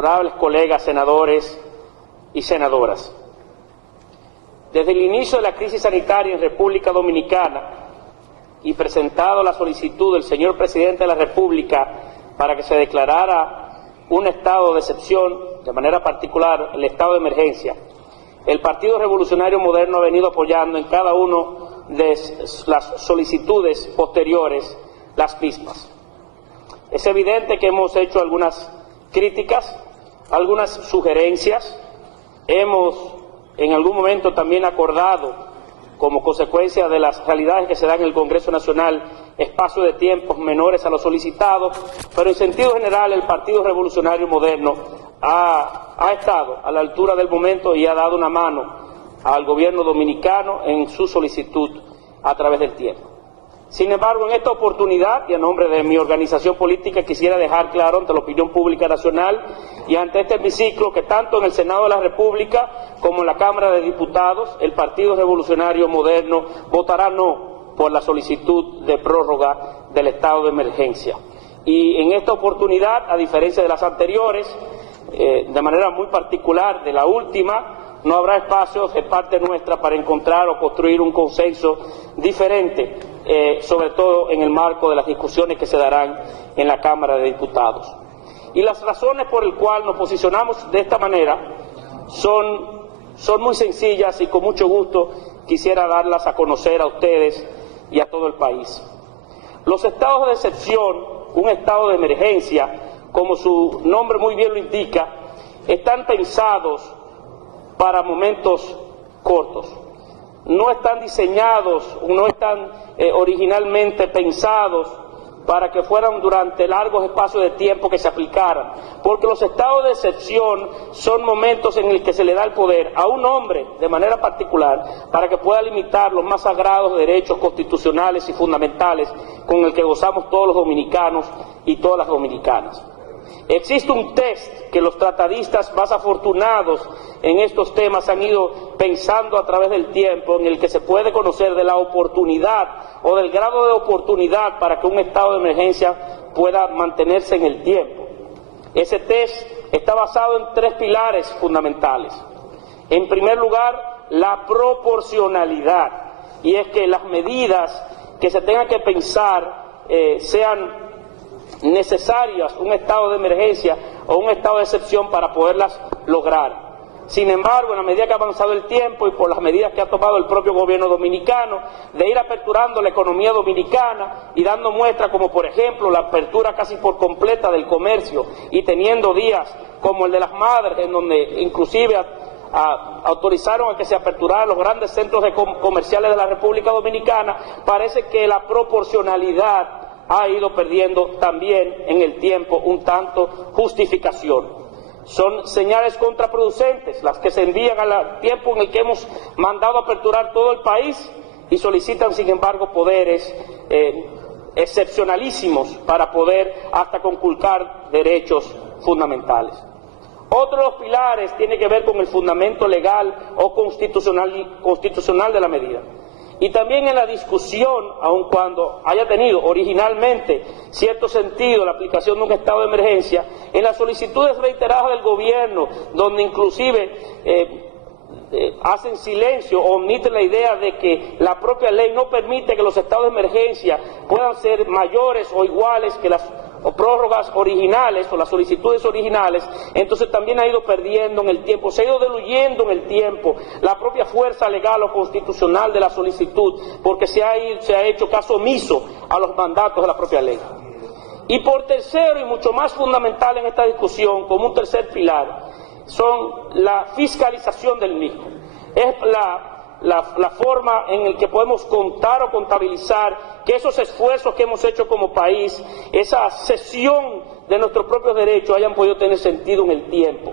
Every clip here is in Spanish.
Honorables colegas senadores y senadoras, desde el inicio de la crisis sanitaria en República Dominicana y presentado la solicitud del señor presidente de la República para que se declarara un estado de excepción, de manera particular el estado de emergencia, el Partido Revolucionario Moderno ha venido apoyando en cada una de las solicitudes posteriores las mismas. Es evidente que hemos hecho algunas críticas, algunas sugerencias, hemos en algún momento también acordado, como consecuencia de las realidades que se dan en el Congreso Nacional, espacios de tiempos menores a los solicitados, pero en sentido general el Partido Revolucionario Moderno ha estado a la altura del momento y ha dado una mano al gobierno dominicano en su solicitud a través del tiempo. Sin embargo, en esta oportunidad, y a nombre de mi organización política, quisiera dejar claro ante la opinión pública nacional y ante este hemiciclo que tanto en el Senado de la República como en la Cámara de Diputados, el Partido Revolucionario Moderno votará no por la solicitud de prórroga del estado de emergencia. Y en esta oportunidad, a diferencia de las anteriores, de manera muy particular de la última, no habrá espacio de parte nuestra para encontrar o construir un consenso diferente, sobre todo en el marco de las discusiones que se darán en la Cámara de Diputados. Y las razones por las cuales nos posicionamos de esta manera son muy sencillas y con mucho gusto quisiera darlas a conocer a ustedes y a todo el país. Los estados de excepción, un estado de emergencia, como su nombre muy bien lo indica, están pensados para momentos cortos. No están diseñados, no están originalmente pensados para que fueran durante largos espacios de tiempo que se aplicaran, porque los estados de excepción son momentos en los que se le da el poder a un hombre de manera particular para que pueda limitar los más sagrados derechos constitucionales y fundamentales con el que gozamos todos los dominicanos y todas las dominicanas. Existe un test que los tratadistas más afortunados en estos temas han ido pensando a través del tiempo, en el que se puede conocer de la oportunidad o del grado de oportunidad para que un estado de emergencia pueda mantenerse en el tiempo. Ese test está basado en tres pilares fundamentales. En primer lugar, la proporcionalidad, y es que las medidas que se tengan que pensar sean necesarias, un estado de emergencia o un estado de excepción para poderlas lograr. Sin embargo, en la medida que ha avanzado el tiempo y por las medidas que ha tomado el propio gobierno dominicano de ir aperturando la economía dominicana y dando muestra como por ejemplo la apertura casi por completa del comercio y teniendo días como el de las Madres, en donde inclusive autorizaron a que se aperturaran los grandes centros comerciales de la República Dominicana, parece que la proporcionalidad ha ido perdiendo también en el tiempo un tanto justificación. Son señales contraproducentes las que se envían al tiempo en el que hemos mandado a aperturar todo el país y solicitan sin embargo poderes excepcionalísimos para poder hasta conculcar derechos fundamentales. Otro de los pilares tiene que ver con el fundamento legal o constitucional de la medida. Y también en la discusión, aun cuando haya tenido originalmente cierto sentido la aplicación de un estado de emergencia, en las solicitudes reiteradas del gobierno, donde inclusive hacen silencio o omiten la idea de que la propia ley no permite que los estados de emergencia puedan ser mayores o iguales que las prórrogas originales o las solicitudes originales, entonces también ha ido perdiendo en el tiempo, se ha ido diluyendo en el tiempo la propia fuerza legal o constitucional de la solicitud, porque se ha hecho caso omiso a los mandatos de la propia ley. Y por tercero, y mucho más fundamental en esta discusión, como un tercer pilar, son la fiscalización del mismo. Es la forma en la que podemos contar o contabilizar que esos esfuerzos que hemos hecho como país, esa cesión de nuestros propios derechos hayan podido tener sentido en el tiempo.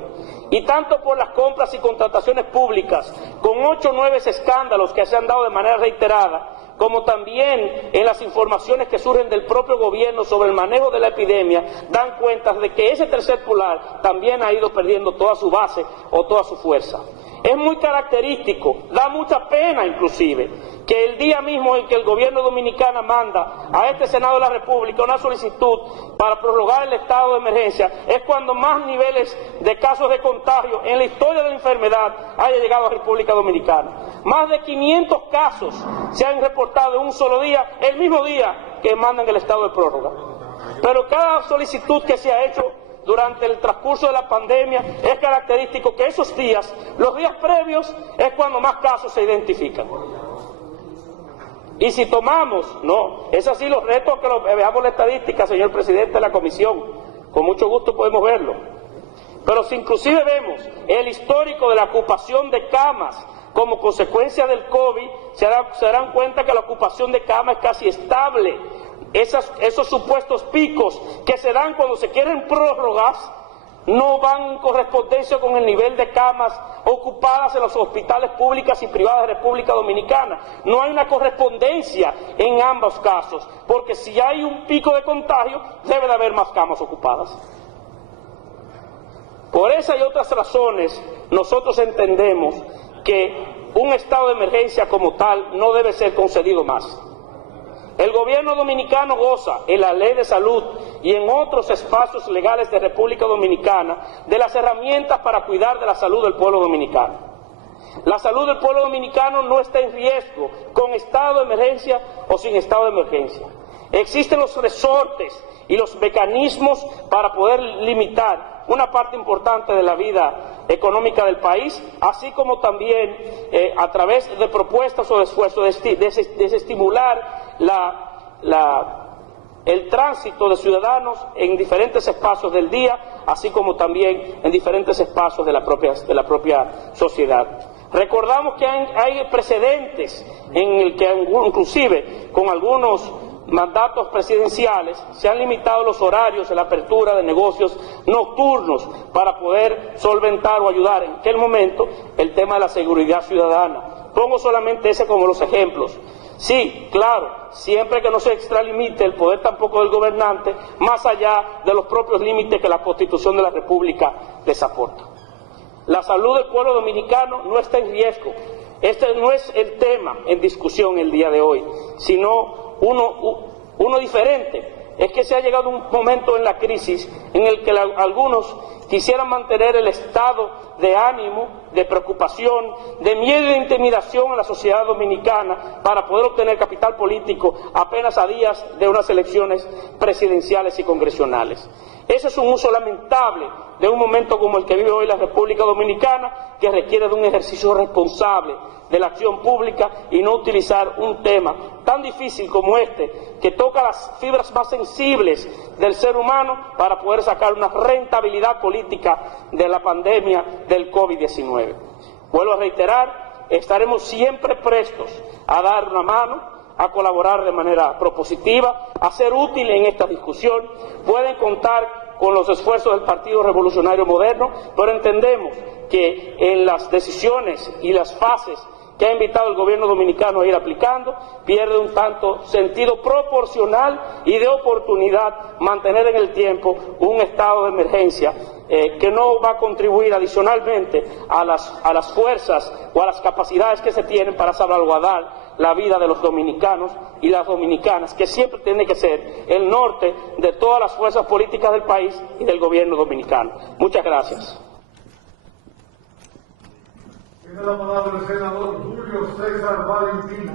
Y tanto por las compras y contrataciones públicas, con 8 o 9 escándalos que se han dado de manera reiterada, como también en las informaciones que surgen del propio gobierno sobre el manejo de la epidemia, dan cuenta de que ese tercer pilar también ha ido perdiendo toda su base o toda su fuerza. Es muy característico, da mucha pena inclusive, que el día mismo en que el gobierno dominicano manda a este Senado de la República una solicitud para prorrogar el estado de emergencia, es cuando más niveles de casos de contagio en la historia de la enfermedad haya llegado a República Dominicana. Más de 500 casos se han reportado en un solo día, el mismo día que mandan el estado de prórroga. Pero cada solicitud que se ha hecho durante el transcurso de la pandemia es característico que esos días, los días previos, es cuando más casos se identifican. Y si tomamos, no, es así los retos que veamos la estadística, señor presidente de la comisión, con mucho gusto podemos verlo. Pero si inclusive vemos el histórico de la ocupación de camas como consecuencia del COVID, se darán cuenta que la ocupación de camas es casi estable. Esos supuestos picos que se dan cuando se quieren prórrogas no van en correspondencia con el nivel de camas ocupadas en los hospitales públicos y privados de República Dominicana. No hay una correspondencia en ambos casos, porque si hay un pico de contagio, debe de haber más camas ocupadas. Por esa y otras razones, nosotros entendemos que un estado de emergencia como tal no debe ser concedido más. El gobierno dominicano goza en la ley de salud y en otros espacios legales de República Dominicana de las herramientas para cuidar de la salud del pueblo dominicano. La salud del pueblo dominicano no está en riesgo con estado de emergencia o sin estado de emergencia. Existen los resortes y los mecanismos para poder limitar una parte importante de la vida económica del país, así como también a través de propuestas o de esfuerzos desestimular el tránsito de ciudadanos en diferentes espacios del día, así como también en diferentes espacios de la propia sociedad. Recordamos que hay precedentes en el que inclusive con algunos mandatos presidenciales se han limitado los horarios de la apertura de negocios nocturnos para poder solventar o ayudar en aquel momento el tema de la seguridad ciudadana. Pongo solamente ese como los ejemplos. Sí, claro, siempre que no se extralimite el poder tampoco del gobernante, más allá de los propios límites que la Constitución de la República les aporta. La salud del pueblo dominicano no está en riesgo. Este no es el tema en discusión el día de hoy, sino uno diferente. Es que se ha llegado un momento en la crisis en el que algunos quisieran mantener el estado de ánimo, de preocupación, de miedo y de intimidación en la sociedad dominicana para poder obtener capital político apenas a días de unas elecciones presidenciales y congresionales. Ese es un uso lamentable de un momento como el que vive hoy la República Dominicana, que requiere de un ejercicio responsable de la acción pública y no utilizar un tema tan difícil como este, que toca las fibras más sensibles del ser humano para poder sacar una rentabilidad política de la pandemia del COVID-19. Vuelvo a reiterar, estaremos siempre prestos a dar una mano, a colaborar de manera propositiva, a ser útil en esta discusión. Pueden contar con los esfuerzos del Partido Revolucionario Moderno, pero entendemos que en las decisiones y las fases que ha invitado el gobierno dominicano a ir aplicando, pierde un tanto sentido proporcional y de oportunidad mantener en el tiempo un estado de emergencia que no va a contribuir adicionalmente a las fuerzas o a las capacidades que se tienen para salvaguardar la vida de los dominicanos y las dominicanas, que siempre tiene que ser el norte de todas las fuerzas políticas del país y del gobierno dominicano. Muchas gracias. Tiene la palabra el senador Julio César Valentín.